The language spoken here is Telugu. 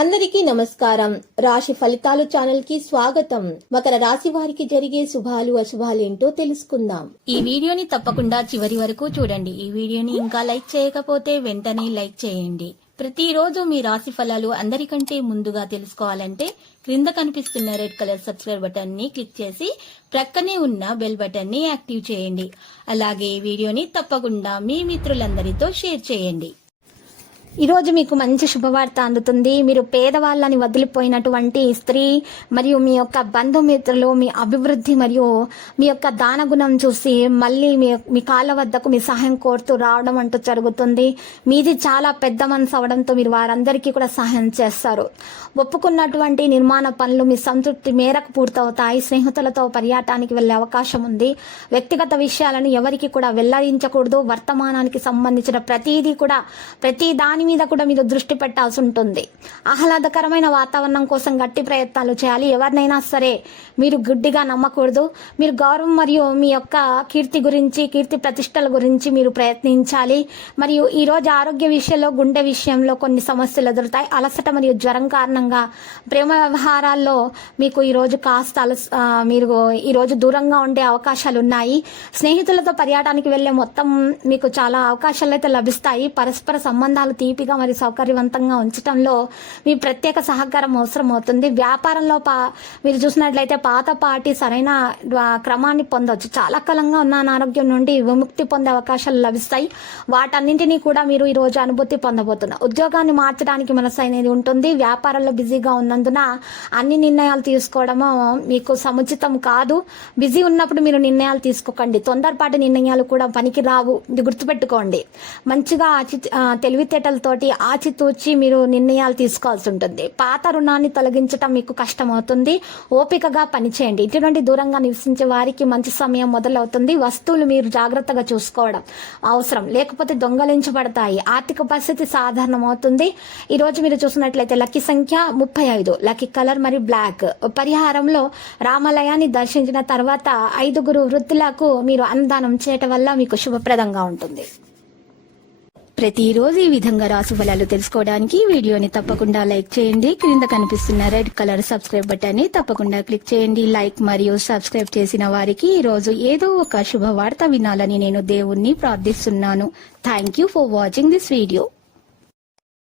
అందరికీ నమస్కారం. రాశి ఫలితాలు ఛానల్ కి స్వాగతం. మకర రాశి వారికి జరిగే శుభాలు అశుభాలు ఏంటో తెలుసుకుందాం. ఈ వీడియోని తప్పకుండా చివరి వరకు చూడండి. ఈ వీడియోని ఇంకా లైక్ చేయకపోతే వెంటనే లైక్ చేయండి. ప్రతిరోజు మీ రాశి ఫలాలు అందరికంటే ముందుగా తెలుసుకోవాలంటే క్రింద కనిపిస్తున్న రెడ్ కలర్ సబ్స్క్రైబ్ బటన్ ని క్లిక్ చేసి ప్రక్కనే ఉన్న బెల్ బటన్ ని యాక్టివ్ చేయండి. అలాగే ఈ వీడియోని తప్పకుండా మీ మిత్రులందరితో షేర్ చేయండి. ఈరోజు మీకు మంచి శుభవార్త అందుతుంది. మీరు పేదవాళ్ళని వదిలిపోయినటువంటి స్త్రీ మరియు మీ యొక్క బంధుమిత్రులు మీ అభివృద్ధి మరియు మీ యొక్క దానగుణం చూసి మళ్ళీ మీ కాళ్ళ వద్దకు మీ సహాయం కోరుతూ రావడం అంటూ జరుగుతుంది. మీది చాలా పెద్ద మనసు అవడంతో మీరు వారందరికీ కూడా సహాయం చేస్తారు. ఒప్పుకున్నటువంటి నిర్మాణ పనులు మీ సంతృప్తి మేరకు పూర్తవుతాయి. స్నేహితులతో పర్యాటనానికి వెళ్లే అవకాశం ఉంది. వ్యక్తిగత విషయాలను ఎవరికి కూడా వెల్లడించకూడదు. వర్తమానానికి సంబంధించిన ప్రతి దాని మీద కూడా మీరు దృష్టి పెట్టాల్సి ఉంటుంది. ఆహ్లాదకరమైన వాతావరణం కోసం గట్టి ప్రయత్నాలు చేయాలి. ఎవరినైనా సరే మీరు గుడ్డిగా నమ్మకూడదు. మీరు గౌరవం మరియు మీ యొక్క కీర్తి ప్రతిష్టల గురించి మీరు ప్రయత్నించాలి. మరియు ఈ రోజు ఆరోగ్య విషయంలో గుండె విషయంలో కొన్ని సమస్యలు ఎదురుతాయి. అలసట మరియు జ్వరం కారణంగా ప్రేమ వ్యవహారాల్లో మీకు ఈ రోజు మీరు ఈ రోజు దూరంగా ఉండే అవకాశాలు ఉన్నాయి. స్నేహితులతో పర్యాటనానికి వెళ్లే మొత్తం మీకు చాలా అవకాశాలు అయితే లభిస్తాయి. పరస్పర సంబంధాలు తీపిగా మరియు సౌకర్యవంతంగా ఉంచడంలో మీ ప్రత్యేక సహకారం అవసరం అవుతుంది. వ్యాపారంలో మీరు చూసినట్లయితే పాతపాటి సరైన క్రమాన్ని పొందవచ్చు. చాలా కాలంగా ఉన్న అనారోగ్యం నుండి విముక్తి పొందే అవకాశాలు లభిస్తాయి. వాటన్నింటినీ కూడా మీరు ఈ రోజు అనుభూతి పొందబోతున్నారు. ఉద్యోగాన్ని మార్చడానికి మనసు అనేది ఉంటుంది. వ్యాపారంలో బిజీగా ఉన్నందున అన్ని నిర్ణయాలు తీసుకోవడము మీకు సముచితం కాదు. బిజీ ఉన్నప్పుడు మీరు నిర్ణయాలు తీసుకోకండి. తొందరపాటి నిర్ణయాలు కూడా పనికి రావు. ఇది గుర్తుపెట్టుకోండి. మంచిగా తెలివితేటలతోటి ఆచితూచి మీరు నిర్ణయాలు తీసుకోవాల్సి ఉంటుంది. పాత రుణాన్ని తొలగించడం మీకు కష్టమవుతుంది. ఓపికగా పనిచేయండి. ఇంటి నుండి దూరంగా నివసించే వారికి మంచి సమయం మొదలవుతుంది. వస్తువులు మీరు జాగ్రత్తగా చూసుకోవడం అవసరం, లేకపోతే దొంగలించబడతాయి. ఆర్థిక పరిస్థితి సాధారణం అవుతుంది. ఈ రోజు మీరు చూసినట్లయితే లక్కీ సంఖ్య 35, లక్కీ కలర్ మరియు బ్లాక్. పరిహారంలో రామాలయాన్ని దర్శించిన తర్వాత 5 వృద్ధులకు మీరు అన్నదానం చేయటం వల్ల మీకు శుభప్రదంగా ఉంటుంది. ప్రతిరోజు ఈ విధంగా రాశి ఫలాలు తెలుసుకోవడానికి వీడియోని తప్పకుండా లైక్ చేయండి. క్రింద కనిపిస్తున్న రెడ్ కలర్ సబ్స్క్రైబ్ బటన్ ని తప్పకుండా క్లిక్ చేయండి. లైక్ మరియు సబ్స్క్రైబ్ చేసిన వారికి ఈ రోజు ఏదో ఒక శుభవార్త వినాలని నేను దేవుణ్ణి ప్రార్థిస్తున్నాను. Thank you for watching this video.